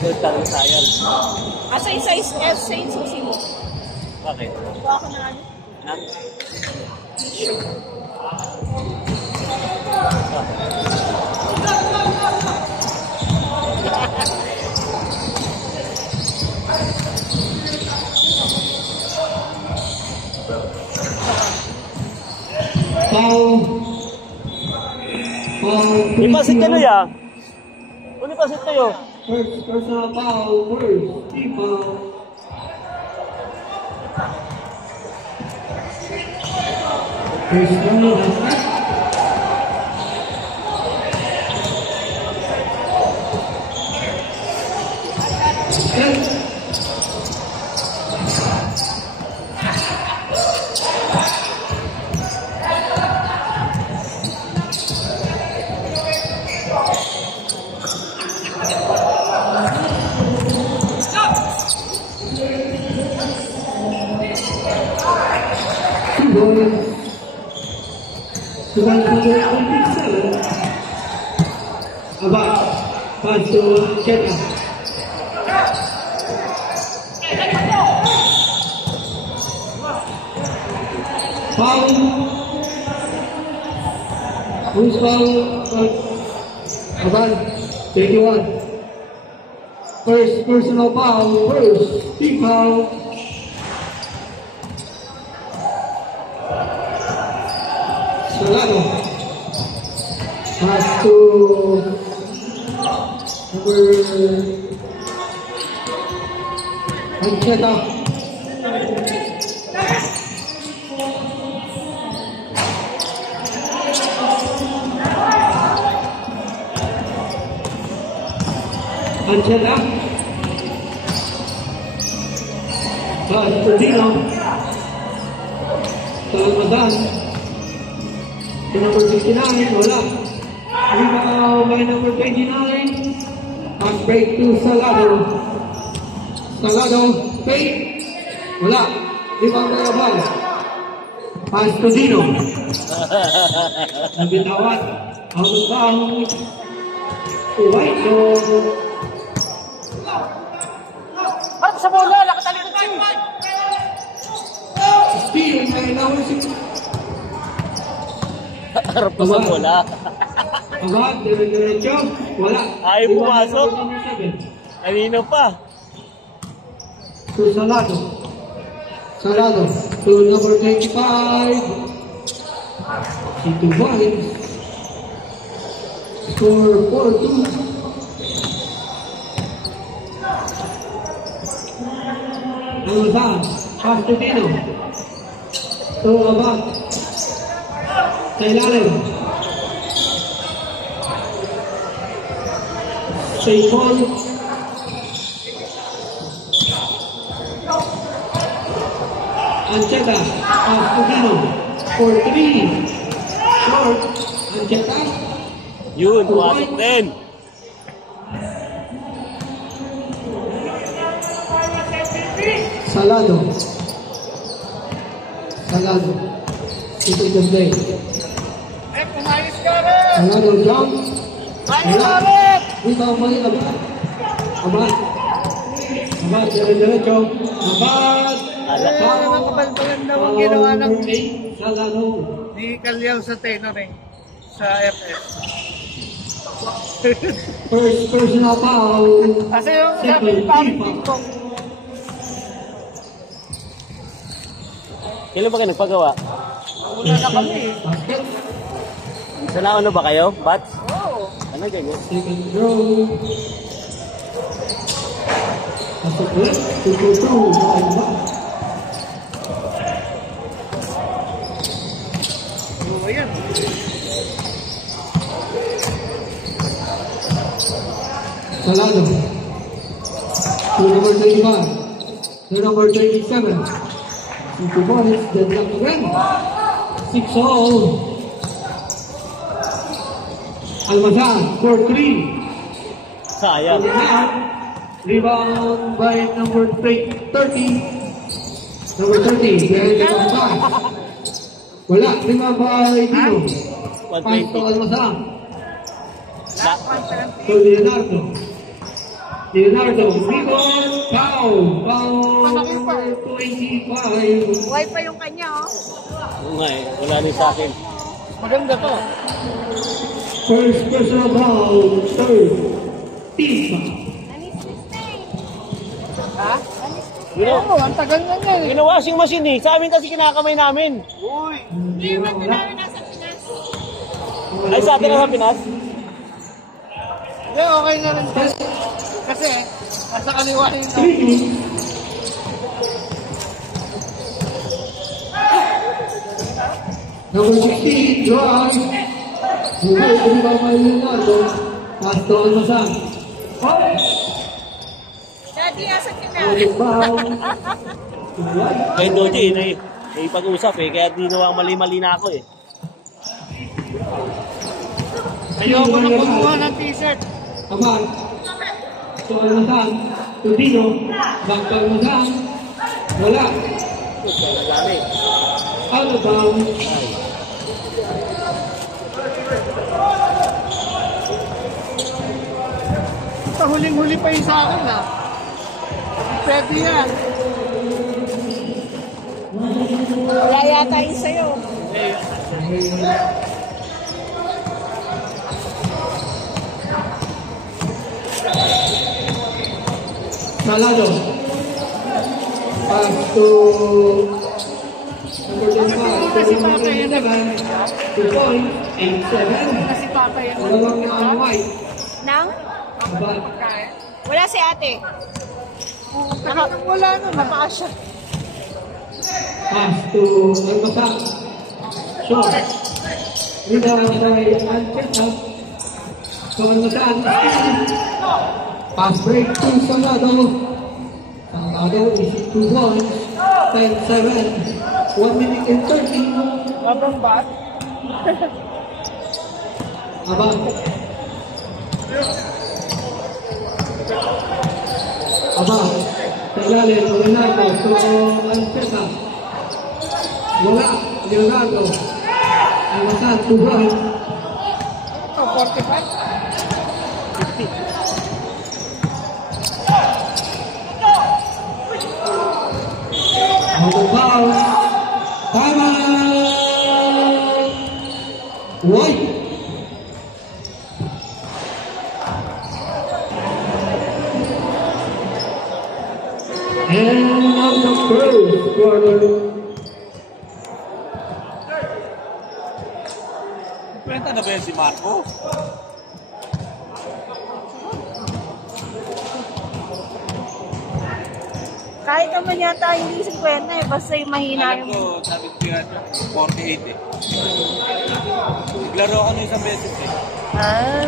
Good talaga sayang. Asa yung size S sa yung susi mo? Bakit? Kuha ko na ano? Ano? Ipasit ka na ya? Ano ipasit kayo? First personal foul, first team foul. First foul, about pass to Cheta. Foul. Who's foul? About 21. First personal foul. First team foul. Salado. Pass to number Ancheta. Ancheta. Pass to Dino. Salmadan. To number 59, wala. Rebound by number 29. Pass break to Salado. Salado, fake. Wala. Rebound by Abal. Pass to Dino. Nabitawan. Out of bounds. White ball. Ano sa bola? Nakatalikod siya. Steal by number 6. Harap pa sa bola. Abad, diretso. Wala. Ayaw pumasok. Kanino pa? To Salado. Salado. To number 25. Into Vines. Score 4-2. Alazan. Pass to Dino. To Abad. Sa ilalim. Safe ball. Ancheta. Pass to Dino. For 3. Short. Ancheta. Yun, pumasok din. Salado. Salado. Ito yung play. Kumayos ka rin! Salado jump. Kumayos ka rin! Rebound mali. Abad. Abad. Abad. Diretso. Abad. Ang kabalbalan daw ang ginawa ng Salado. ni Calyaw sa tenoring sa FF. First personal foul. Kasi yung sabi ni Pang Pingpong. Kailan ba kayo nagpagawa? Wala na kami eh. Basket. Sa naano ba kayo? Bats? Oo. Ano kayo? Second row. Pasok ulit. 2-2-2. Oo, ayan. Salado. To number 35. To number 37. Into Boris. Then lang again. 6-0. Almazan for 3. Sayang. Rebound by number 30. Number 30. Behind the back. Wala. Rebound by Dino. Pass to 120. Almazan. La To Leonardo. Leonardo, rebound, foul. Foul number 25. Buhay pa yung kanya, oh. Oo nga eh. Wala rin sa akin. Maganda to. First personal foul, third. Team. Ha? Ginawa, Oo, ang tagal na niya eh. ginawashing machine eh. Sa amin kasi kinakamay namin. Uy. Hindi, ba't na namin nasa Pinas? Ay, sa atin na sa Pinas. Hindi, okay na rin to. Kasi, nasa kaliwa yung Number 16, drive. Mula yung babay Leonardo. Pass to Almasan. Foul. Daddy, nasa Pinas. Foul. Kaya Doji, pag-usap eh. Kaya di nawa mali-mali na ako eh. Ayoko na kumuha ng t-shirt. Aman. To Almasan. To Dino. Back to Almasan. Wala. Out of bounds. Ito, huling-huli pa yung sa akin, ha? Pwede yan. Wala yata yung sa'yo. Salado. Pass to number 25. Kasi tatay yan, 2 points. 8-7. Kasi tatay yan. Dalawang na white. Nang? Aban. Wala si ate. Wala na, napakasya. Pass to Almasan. Short. Rebound by Ancheta. So Almasan. Pass break to Salado. Salado is 2 points. 10-7. 1 minute and 30. Labang bat? Aban. Aban. Tagalit, Leonardo. So Ancheta. Wala. Leonardo. Almasan, 2 points. Ito, 45? Out of bounds. Tama! White. And on the first quarter, Kwenta na ba yan si Marco? Kahit naman yata hindi 50 eh. Basta yung mahina yung... sabi ko yan, 48 eh. Naglaro ako ng isang beses eh. Ah.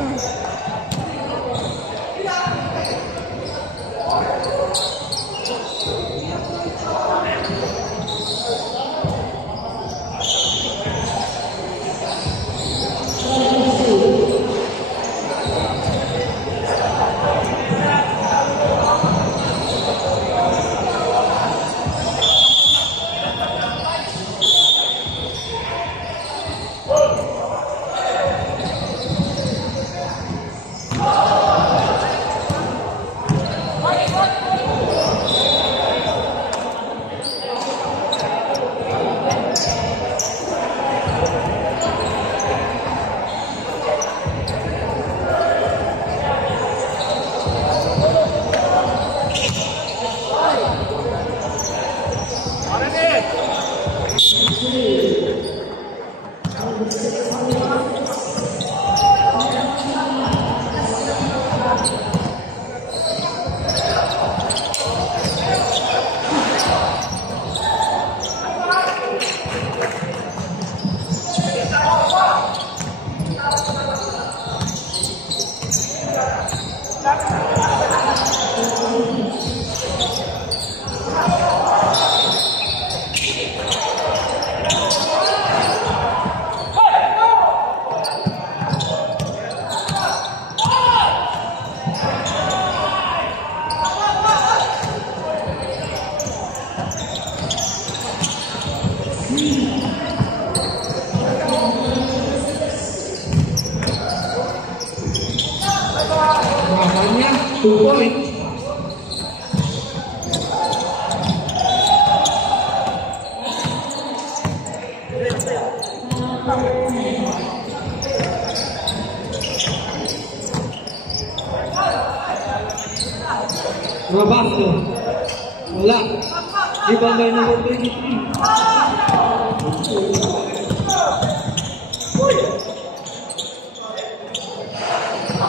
Makanya 2 points. Rabasto. Wala. Rebound by number 23.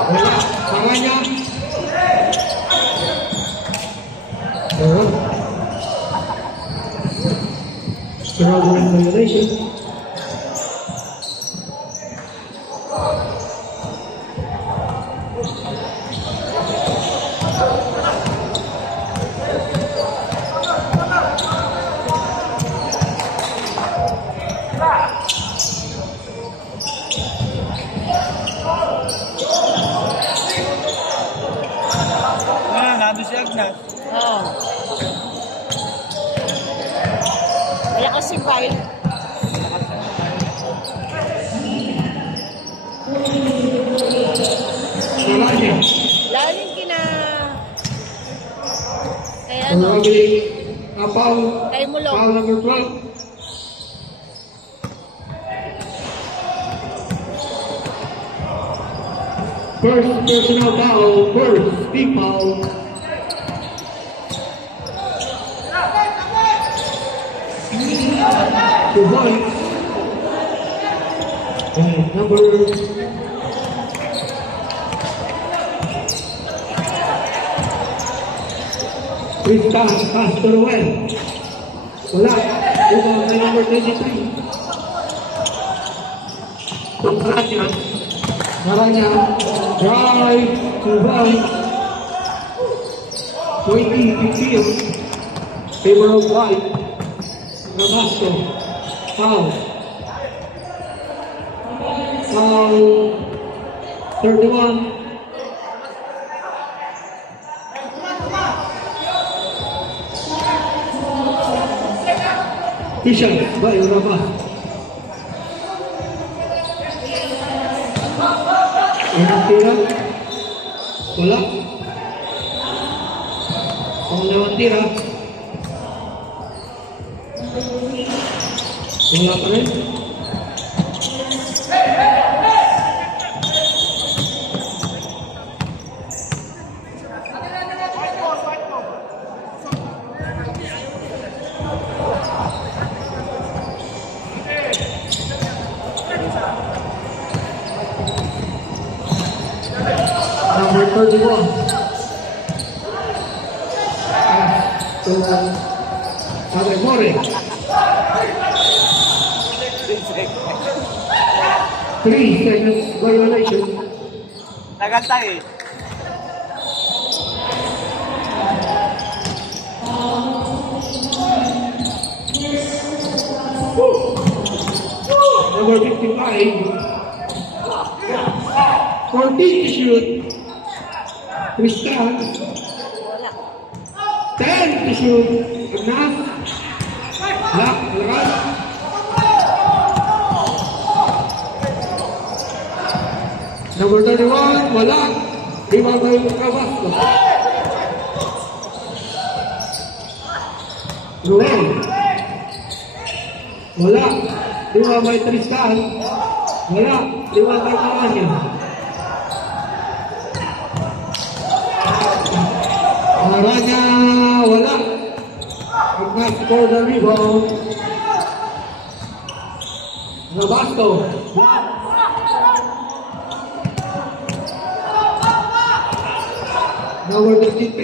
Wala. Saranya. Turnover and violation. Nandun si Agnes. Oo. Wala kasi vibe. Saranya. Lalo yung kaya ano, Turnover. Foul. kay Mulong. Foul number 12. First personal foul. First big foul. Two points. And number Tristan Castorwell. Wala. Rebound by number 23. Naranya. Naranya. Drive to right. 20-15. Favor of white. Rabasto. Foul. Foul. 31. Ishan by Rabas. Ang tira. Wala. Pangalawang tira. Wala pa rin. Number 31. So, Alemore. 3 seconds violation. Tagal tayo eh. Number 55. 14 to shoot. Tristan. 10 to shoot. Agnas. Lock. Lakas. Number 31. Wala. Rebound by Cabasco. Ruel. Wala. Rebound by Tristan. Wala. Rebound by Caranya. Caranya. Wala. Agnas for the rebound. Rabasto. Number 53.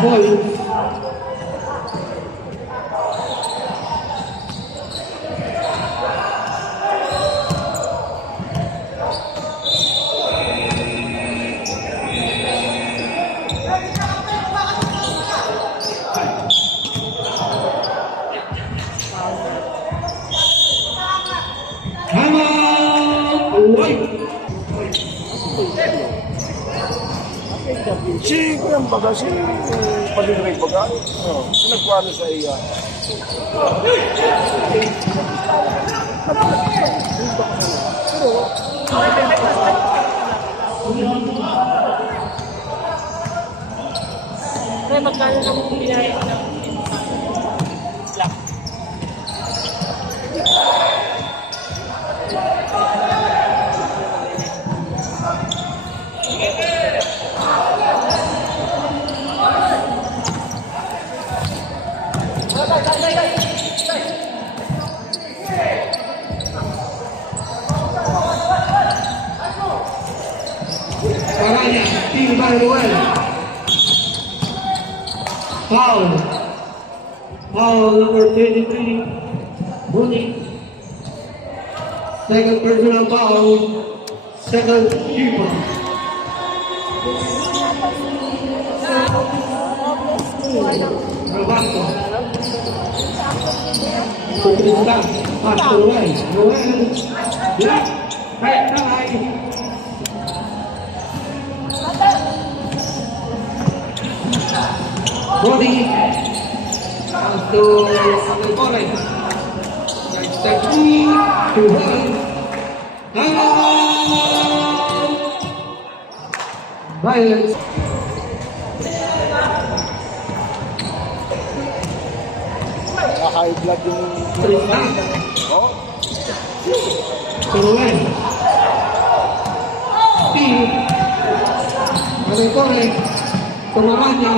Boys. Si Kuya Baga, si Paliray Baga, nagkwano sa iya. May magkano ng pinay. Maranya, steal by Ruel. Foul. Foul number 23. Mooney. Second personal foul. Second keeper. Robato. Supritan. Pass to Ruel. Ruel. Black. Right side. Body pass to Collins. Step 3 to 1. Violence. High blood yung... Oh? Suruan. Steve. Collins. Tumaranya.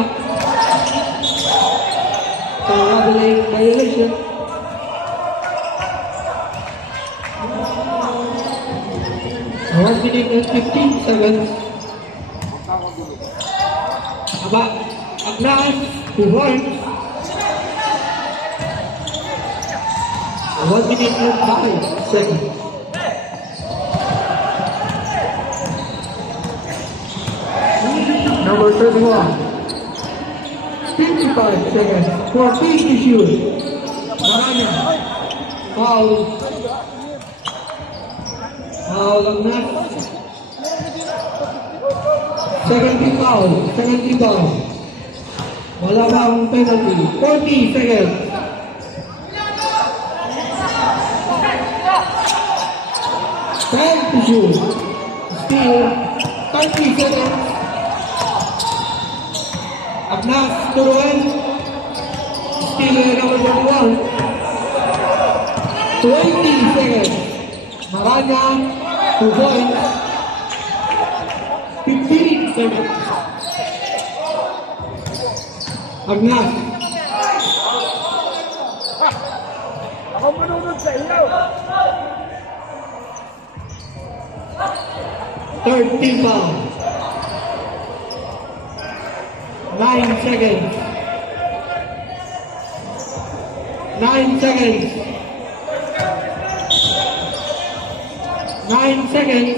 Traveling violation. One minute and 15 seconds. About Agnas to Horn. 1 minute and 5 seconds. Number 31. 55 seconds for field to shoot. Maranya. Foul. Foul of net. Second team foul. Second team foul. Wala bang penalty. 40 seconds. Time to shoot. Still 30 seconds. Agnas Turuan. Still number 41. 20 seconds. Maranya to point. 15 seconds. Agnas. Ako manunod sa iyo. 13 foul. 9 seconds. 9 seconds. 9 seconds.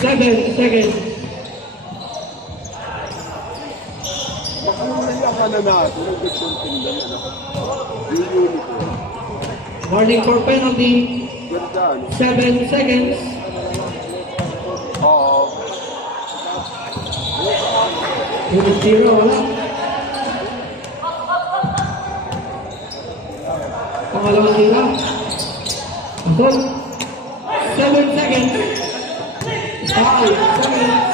7 seconds. Baka naiyak ka na natin. Nag-contain lang na. Yung uniform. Warning for penalty. Ganda, no? 7 seconds. Oo. Unit 0, wala. Pangalawang sila. Asol. 7 seconds. 5 seconds.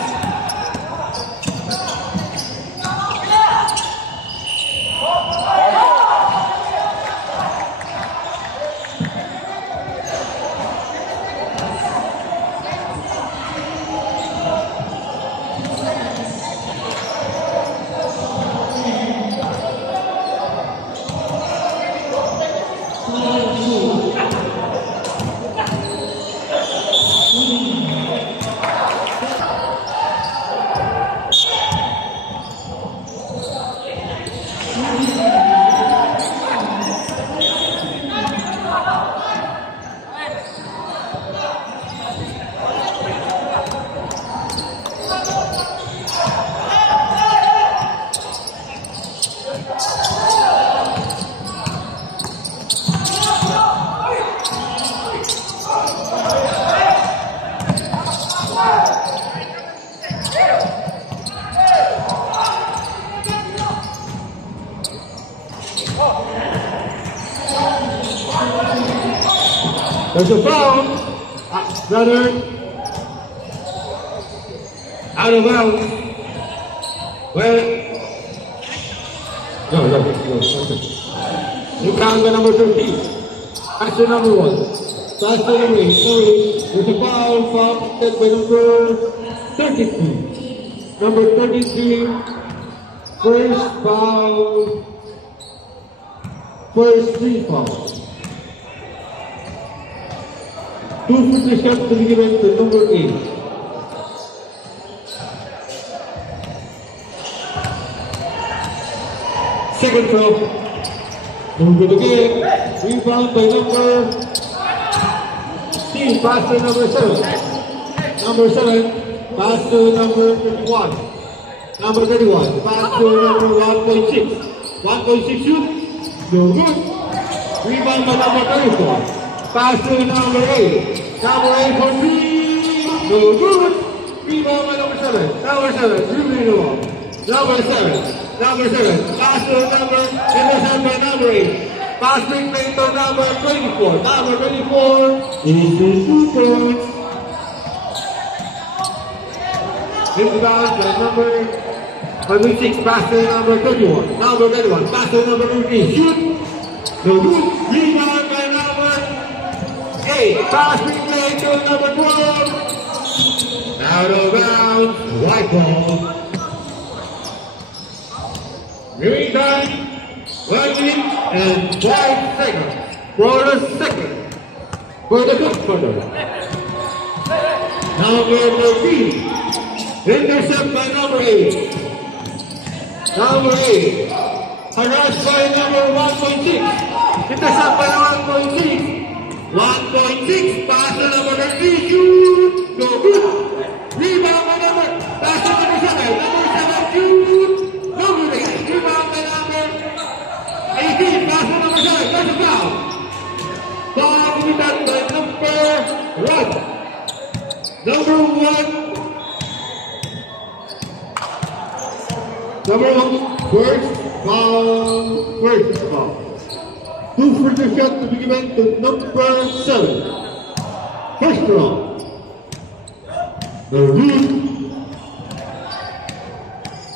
There's a foul. Brother. Out of bounds. Well. No. Okay. You count the number 13. That's the number 1. That's the number 8. Sorry. There's a foul from by number 13. 32. Number 33, first foul. First free foul. 2 free shots to be given to number 8. Second foul. Number again. Rebound by number 16. Pass to number 7. Number 7. Pass to number 31. Number 31. Pass to number 1.6. 1.6 shoot. No good. Rebound by number 34. Pass to number 8. Number 8 for 3. No good. Rebound by number 7. Number 7. Dribbling the ball. Number 7. Number 7. Pass to number, intercept by number 8. Pass being made to number 24. Number 24 is the shooter. Inbound by number 6. Pass to number 31. Number 31. Pass to number 15. Shoot. No good. Rebound by number 8. Pass being made to number 12. Out of bounds. White ball. Remaining time, 1 minute and 5 seconds for the second, for the first quarter. Number 13, intercept by number 8. Number 8, harassed by number 1.6. Intercept by 1.6. 1.6, pass to number 13, shoot, no good. Rebound by number, pass to number 7. Number 7, shoot. Number 8, rebound by number 18, pass to number 7, there's a foul. Foul committed by number 1. Number 1. Number 1, first foul. 2 further shots to be given to number 7. First round. The lead.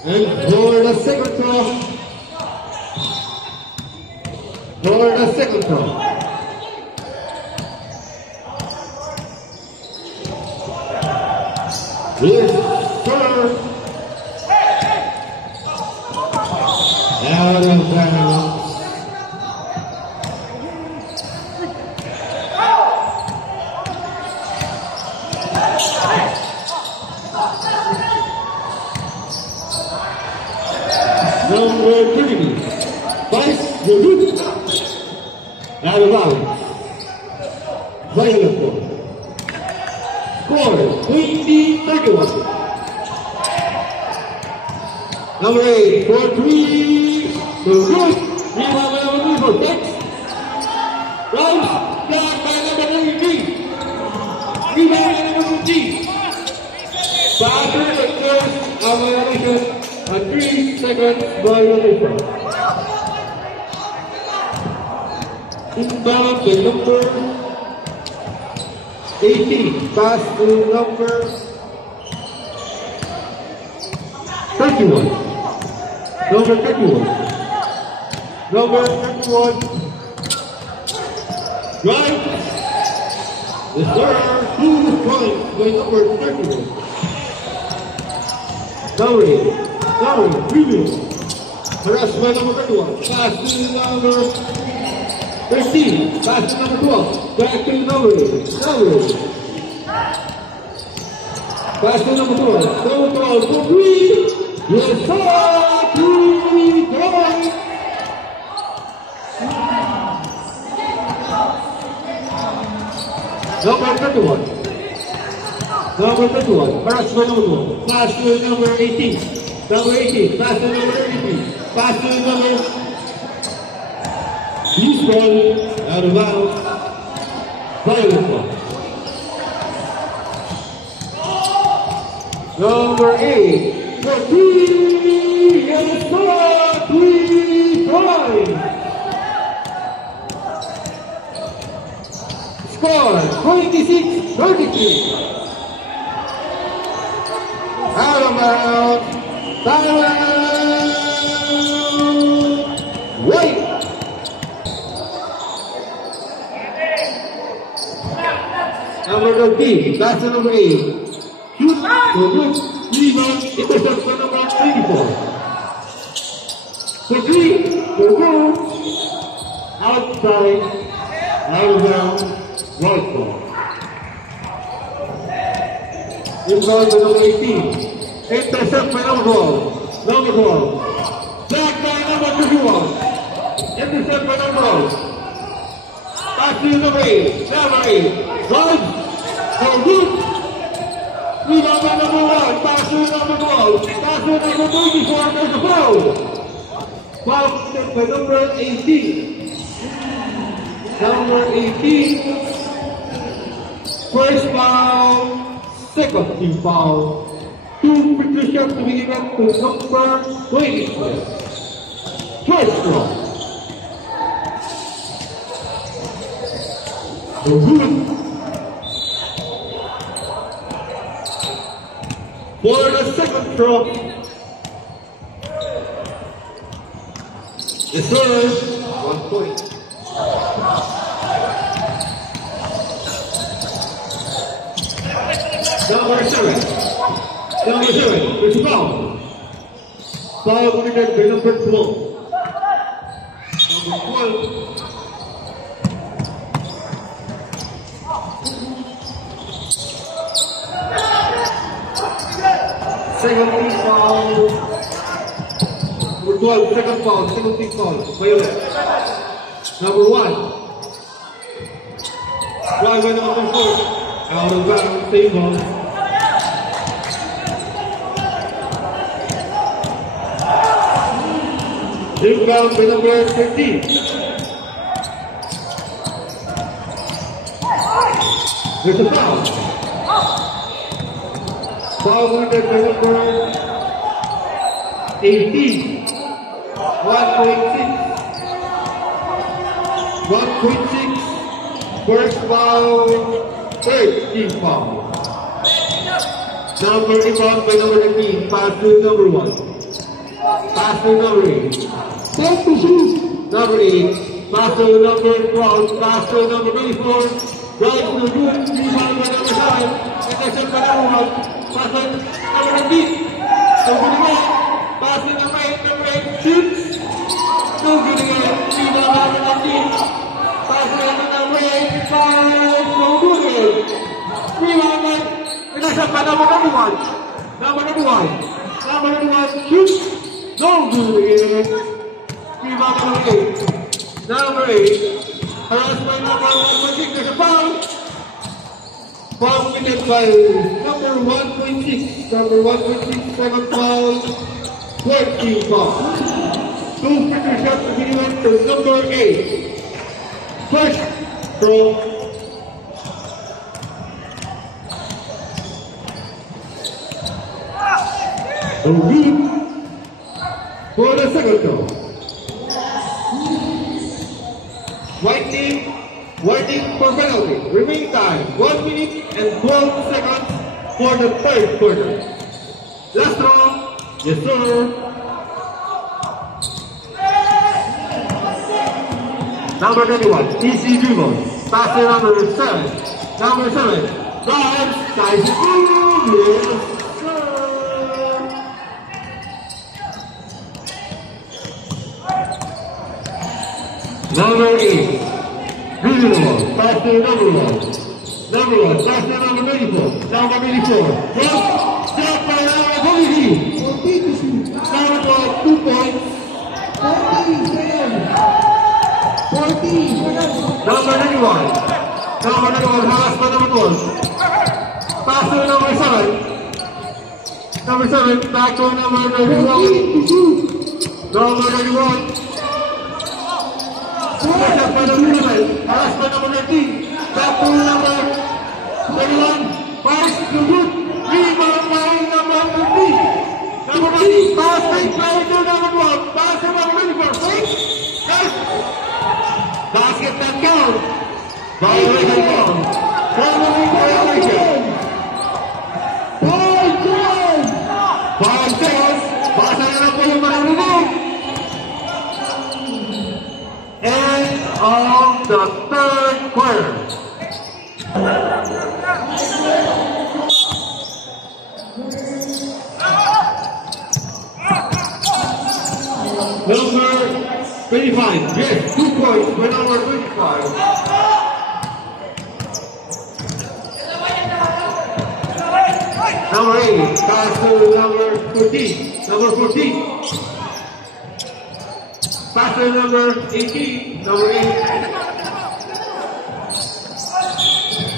And for the second throw, yes, sir. Out of bounds. Number 30, Vice Yolud. Out of bounds. Violet ball. Score 20-31. Number 8 for 3. No good. Rebound by number 3 for 6. Rounds blocked by number 93. Rebound by number 15. Batter the first violation at 3 seconds violation. Inbound by number 18. Pass to number 31. Number 31. Number 31. Right. The third 2 points by number 31. Number 3. Harassed by number 31. Pass to number 13. Pass to number 12. Back to number 8. Pass to number 12. Number 12 for 3. Yes, sir! 3 points! Number 31. Number 31. Harassed by number 12. Pass to number 18. Number 18. Pass to number 33. Pass to number... Loose ball. Out of bounds. Violet ball. Number 8. For 3. Yes, sir! 3 points! Score 26-33. Out of bounds. Timeout. Wait. Number 13. That's number 8. Shoot. So good. Rebound, intercept by number 84. So three, so good. Outside, out of bounds, right ball. Inbound by number 18. Intercept by number 12. Number 12. Back by number 21. Intercept by number 12. Pass to number 8. Number 8. Right. So good. Rebound by number 1. Pass to number 12. Pass to number 24. There's a foul. Foul by number 18. Number 18. First foul. Second team foul. 2 free shots to be given to number 24. First throw. Good. For the second throw. The serve. 1 point. Number 7. Number 7. There's a foul. Foul committed by number 12. Number 12. Second team foul. Number 12, second foul, second team foul. Violet. Number 1. Drive by number 4. Out of bounds, same ball. Inbound by number 13. There's a foul. Foul committed by number 18. 1.6. 1.6. First foul. Third team foul. Number inbound by number 19. Pass to number 1. Pass to number 8. Pass to number 8. Pass to number 12. Pass to number 24. Drive to the good. Rebound by number 7. Intercept by number 1. Pass to number 19. So good again. Pass to number 8. Number 8 shoots. So good again. Rebound by number 19. Pass to number 8. Fire. So good again. Rebound by intercept by number 1. Number 1. Number 1 shoots. So good again. Rebound by number 8. Number 8. Harassed by number 1.6. There's a foul. Foul committed by number 1.6. Number 1.6. Second foul. Third team foul. 2 free shots to be given to number 8. First throw. So good for the second throw. White team waiting for penalty. Remaining time 1 minute and 12 seconds for the third quarter. Last throw. Yes, sir. Number 21. Easy dribble. Pass to number 7. Number 7. Drives. Size 2. Yes, sir. Number 8. Dribble. Pass to number 1. Number 1. Pass to number 24. Number 24. Drop. Drop by number 23. Number 12. 2 points. 14. Number 91. Number 91. Harassed by number 12. Pass to number 7. Number 7. Back to number 91. Number 91. Intercept by number 11. Harassed by number 13. Back to number 21. Pass to good. Rebound by number 13. Number 13. Pass by to number 12. Pass to number 24. Basket that count. Violation count. Following violation. 5 seconds. Basa na lang po yung marunong. End of the third quarter. number 25. Yes, 2 points for number 25. Number 8, pass to number 14. Number 14. Pass to number 18. Number 8.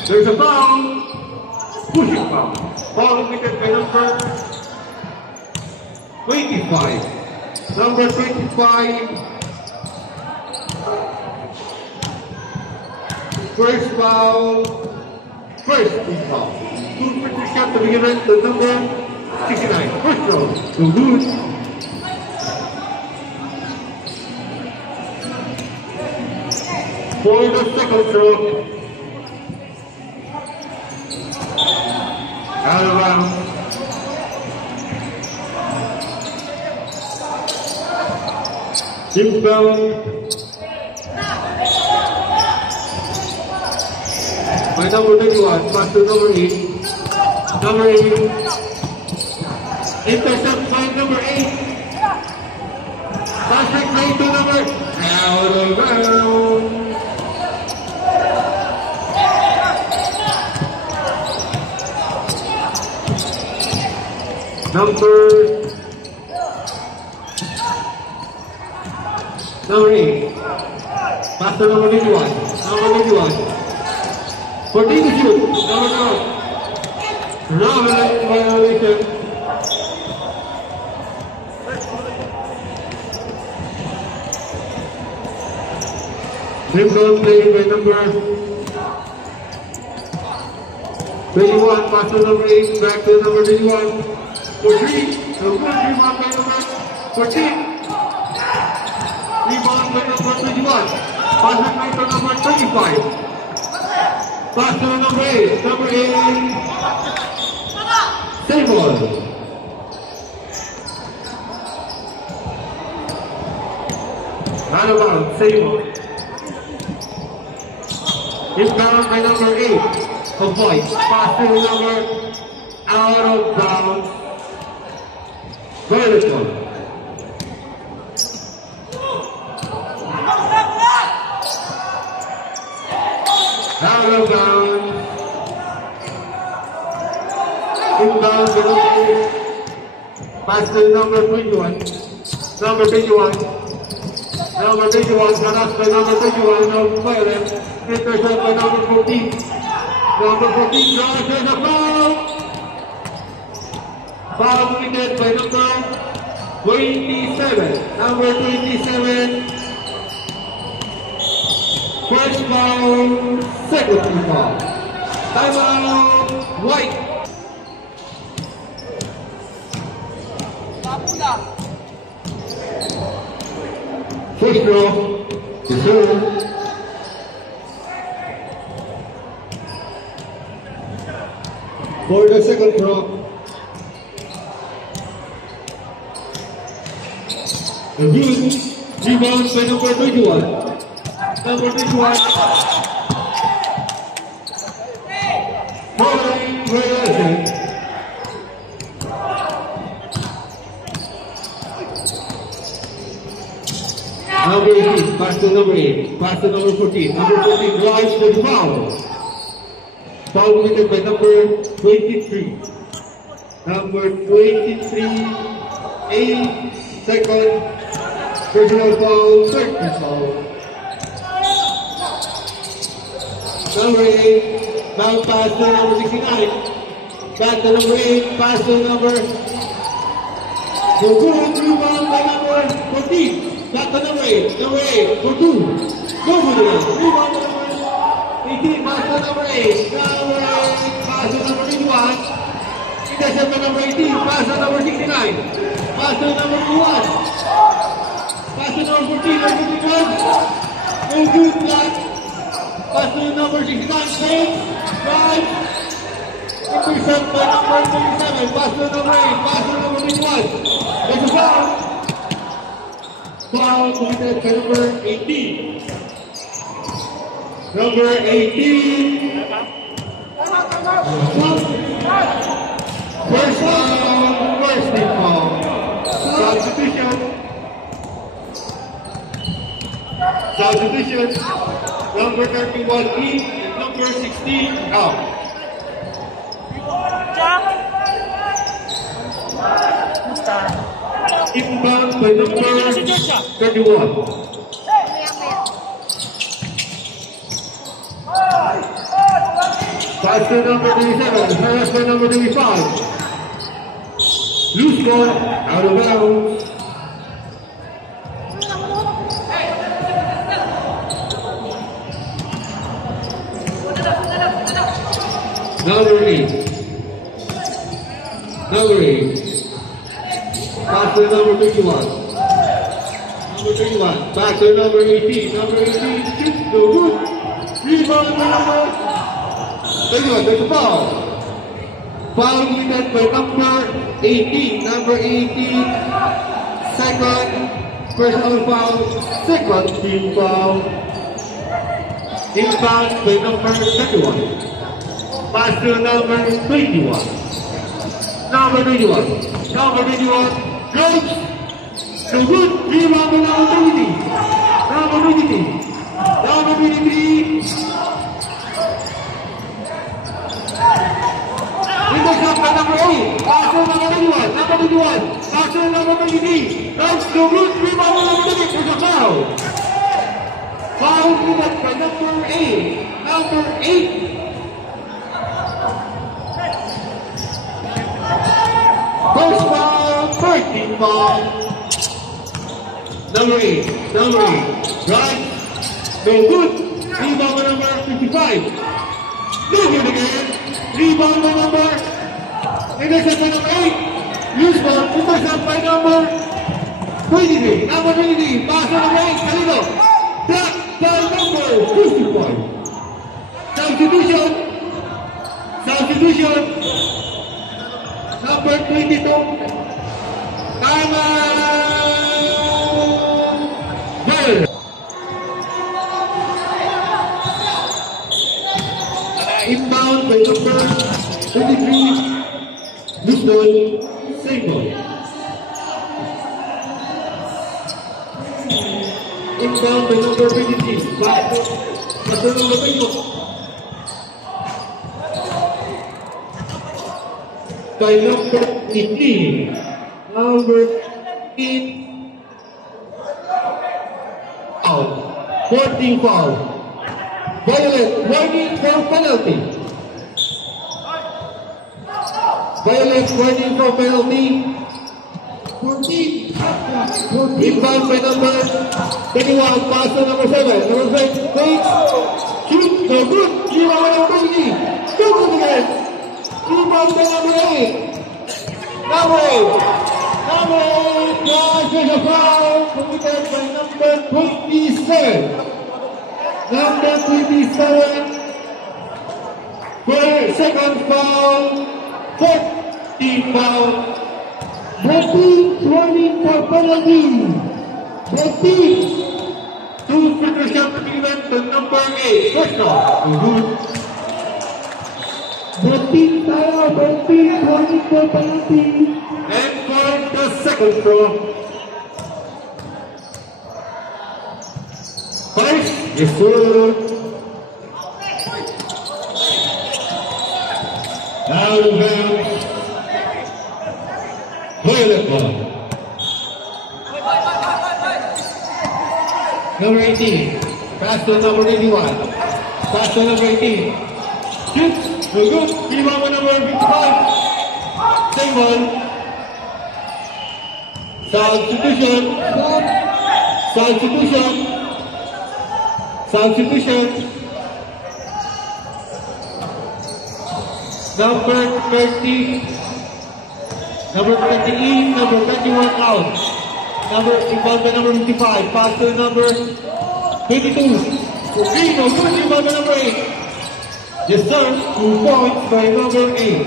There's a foul. Pushing foul. Foul committed by number 25. Number 25. First foul. First foul. 2 shot to begin with the number 69. First row. So good. For the second throw. Out of bounds. Inbound. By number 21, pass to number 8. Number 8. Intercept by number 8. Patrick May to number. Out of bounds. Number 8. Pass to number 21. Number 21. 14 to shoot. Number 9. Violation. Inbound play by number 21. Pass to number 8. Back to number 21. For 3. Number 1 rebound by number 14. Rebound by number 21. Pass it by number 25. Pass to number 8. Number 8. Save ball. Out of bounds. Save ball. Inbound by number 8. Avoid. Pass to number out of bounds. Vertical. Out of bounds. Inbound to number 8. Pass to number 21. Number 21. Number 21. Harassed by number 21. No violence. Intercept by number 14. Number 14 draws as a foul. Foul committed by number 27. Number 27. First foul, second foul. Timeout, White. First row, reserve. For the second row. And good. Rebound by number 21. Number 21. Following violation. Number 18, pass to number 8, pass to number 14. Number 14 drives for the foul. Foul committed by number 23. Number 23, 8 second. Personal foul, third foul. Number 8, bound pass to number 69. Back to number 8, pass to number. So good, rebound by number 14. Back to number 8, number 8, for 2. Go for it. Rebound to number 18, pass to number 8. Number 8, pass to number 21. Intercept to number 18, pass to number 69. Pass to number 21. Pass to number 14, number 51. No good, block. Pass to number 69, drive. Intercept by number 37, pass to number 8, pass to number 21. There's a foul. Foul committed by number 18. Number 18. First foul, first foul. Substitution. Substitution, number 31 in and number 16 out. Basta. Inbound by number 31. Pass to number 37, pass by number 35. Loose ball, out of bounds. Number 8. Number 8. Pass to number 51. Number 31. Back to number 18. Number 18 shoots the hoop. Rebound by number 31. There's a foul. Foul committed by number 18. Number 18. Second personal foul. Second team foul. Inbound by number 31. Pass to number 21. Number 21. Number 21. Goes to good. Rebound by number 20. Number 23. Number 23. Intercept by number 8. Pass to number 21. Number 21. Pass to number 23. Goes to good. Rebound by number 20. There's a foul. Foul committed by number 8. Number 8. First foul, 13 foul. Number 8. Number 8. Right. No good. Rebound by number 55. No good again. Rebound by number. Intercept by number 8. Loose ball. Intercept by number 23. Number 23. Pass by number 8. Kalino. Block by number 55. Substitution. Substitution. Number 22. Time out. Inbound by number 23. Loose ball. Save ball. Inbound by number 23. Back to number 24. By number 18, number 8, out, 14 foul, Violet, warning for penalty, Violet, warning for penalty, 14, inbound by number 21, pass to number 7, number 5, fakes, shoot, no good, rebound by number 20, no good again. Rebound by number 8. Number 8. Number 8. Guys, there's a foul committed by number 27. Number 27. For second foul. 14 foul. 14, 20 for penalty. 14. Two free shot given to number 8. First off. 14 tayo, 14, 20 for penalty. And for the second throw. First, yes sir. Out of bounds. Violet ball. Number 18. Pass to number 81. Pass to number 18. Shoots. No good. Rebound by number 55. Same ball. Substitution. Substitution. Substitution. Number 30. Number 28. Number 21 out. Number rebound by number 55. Pass to number 22. Okay, no good. Rebound by number 8. Yes, sir. 2 points by number 8.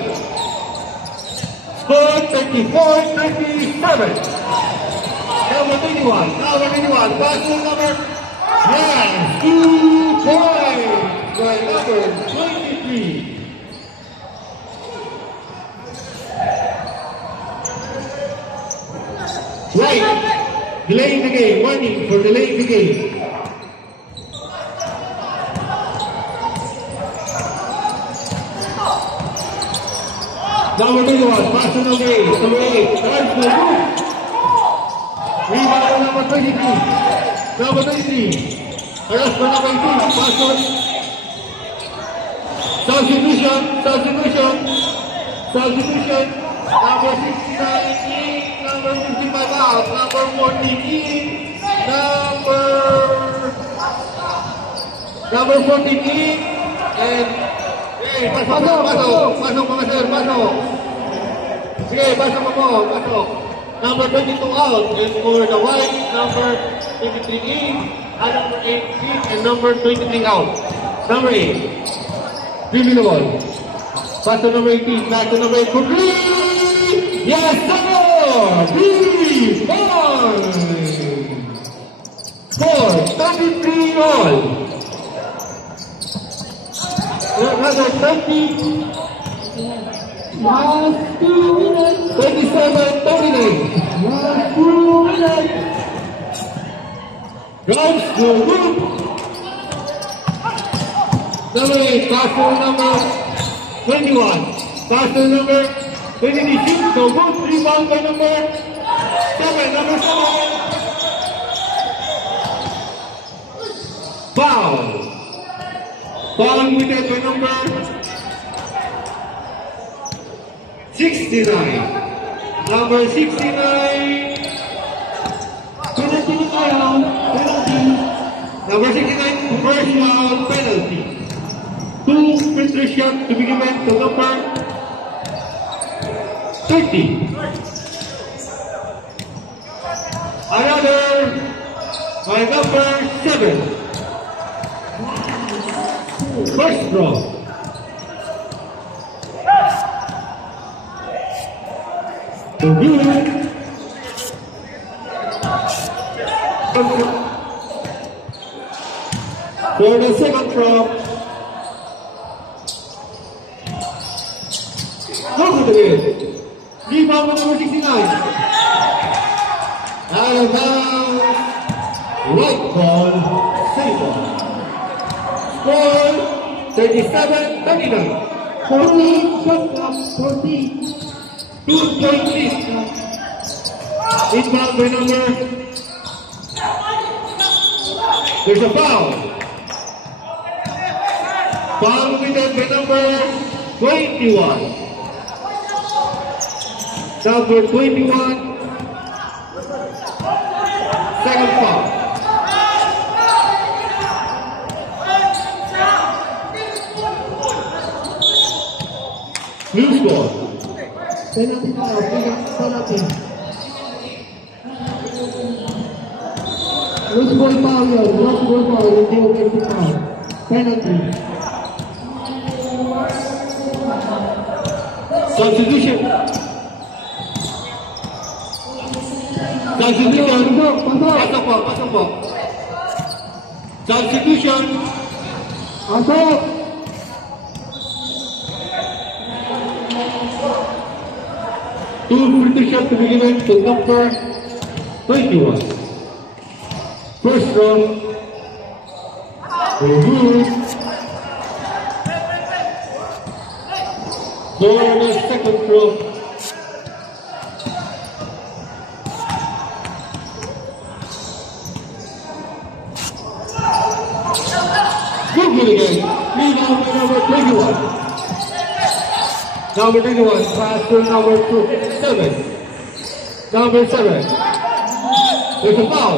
Score 34-37. Number 21. Number 21. Pass to number. Yes, 2 points by number 23. Right. Delaying the game. Warning for delaying the game. Number 21, pass to number 8. Number 8, drives to the hoop. Rebound number 23. Number 23. Harassed by number 18. Pass to substitution. Number 69, number 55 out. Number 14, number 14, and pasok mga sir, pasok. Sige, pasok mo. Number 22 out, and for the white, number 23 in, and number 18, and number 23 out. Number 8, dribble the ball. Pass to number 18, back to number 8, for three! Yes, sir! 3 points! Score, 33 all. Another 20. Last 2 minutes. 27-39. Last 2 minutes. Drives to hoop. Number 8, pass to number 21. Pass to number 26. So good. Rebound by number 7. Number 7. Foul. Foul committed by number 69. Number 69. Penalty foul. Penalty. Number 69, first foul penalty. 2 free shots to be given to number 30. Another by number 7. First draw. To do for the second draw. Look at it. Rebound number 69. Out of bounds. Right ball. Safe ball. Score 37-39. 14 shot clock. 14. 2-point lead. Inbound by number. There's a foul. Foul committed by number 21. Number 21. Second foul. Loose ball. Penalty foul. Penalty. Loose ball foul yun. Loose ball foul. Hindi offensive foul. Penalty. Substitution. Substitution. Pasok po. Substitution. Pasok. Two free shots to be given to number 21. First round. Good. For the second round. Good again. Rebound by number 21. Number 21, pass to number 7. Number 7. There's a foul.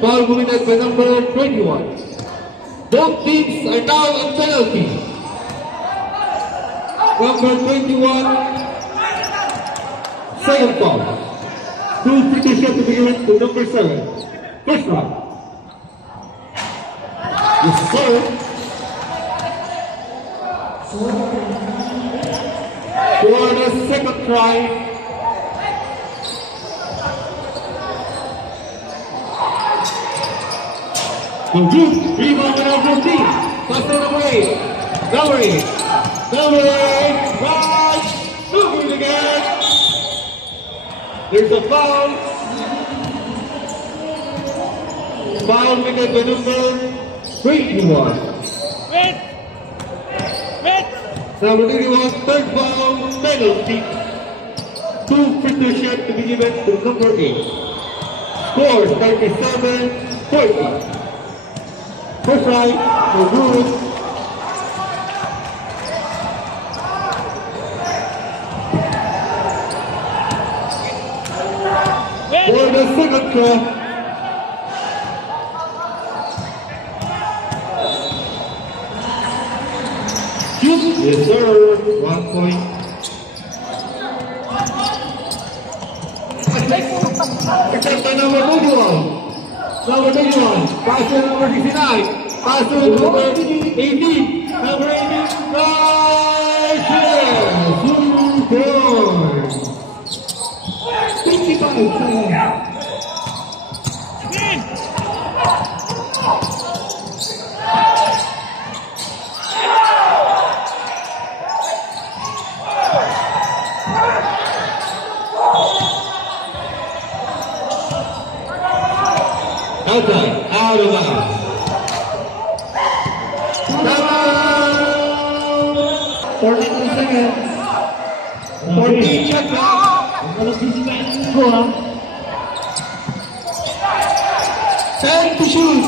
Foul committed by number 21. Both teams are now on penalty. Number 21, second foul. 2 free shots to be given to number 7. First round. This is for the second try. Good. Rebound by number 15. Pass to number 8. Number 8. Number 8. Right. Good again. There's a foul. Foul committed by number 21. Number 31, third foul, penalty. 2 free throw shot to be given to number 8. Score 37-40. First right, no good. For the second try. Yes, sir. 1 point. Except by number 21. Number 21. Pass to number 69. Pass to number 18. Number 18. Right here. Super. 55. Outside, out of bounds. Timeout. 42 seconds. 14 shot clock. Time to shoot.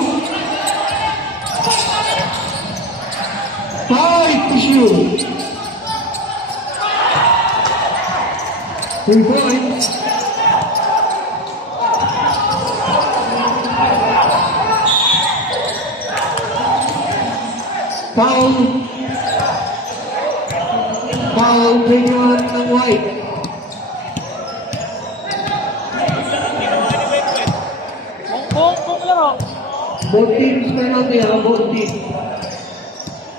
5 to shoot. 3 points. Foul. Foul, 21 ng white. Kung laro. Both teams penalty, both teams.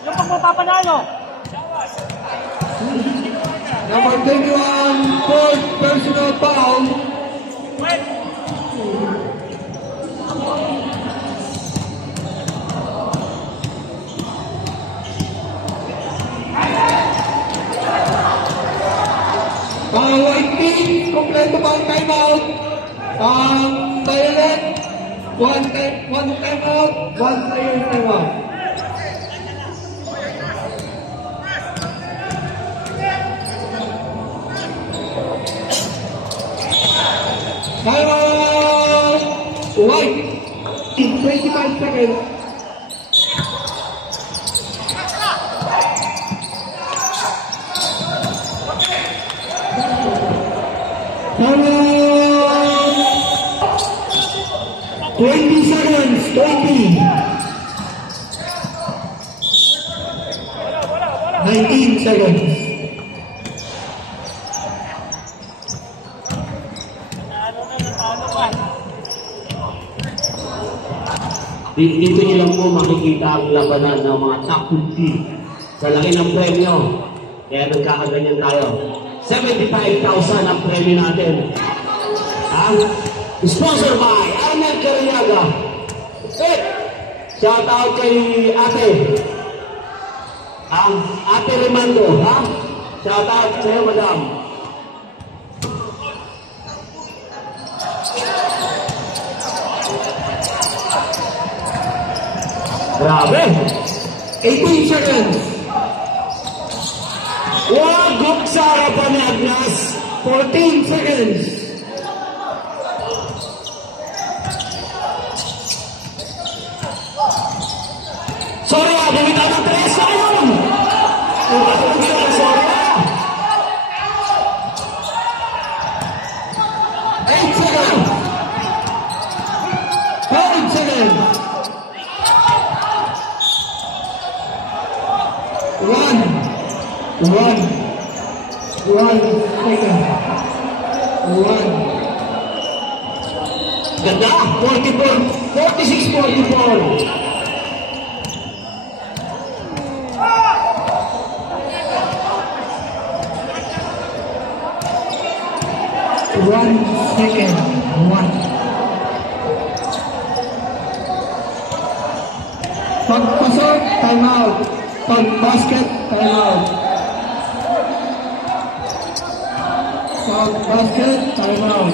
Yung pag mapapanalo. Number 21, fourth personal foul. White team, kompleto pa ang timeout. Violet, one timeout, one player timeout. Timeout! White, in 25 seconds. Timeout! 20 seconds, 20. 19 seconds. Dito niyo lang po makikita ang labanan ng mga top team. Sa laki ng premyo. Kaya nagkakaganyan tayo. 75,000 ang premyo natin. Sponsor by Arnel Cariaga. Shout out kay ate. Ate Remando. Shout out sa'yo, madam. Grabe. 18 seconds. Wagok sa harapan ni Agnes. 14 seconds. Sorry, bumitaw ng 3. Sayang! Sorry. 8 seconds. 5 seconds. 1 second. 1. Ganda. 46-44. 1 second. 1. Pagpasok, time out. Pag-basket, time out. Pag-basket, time out.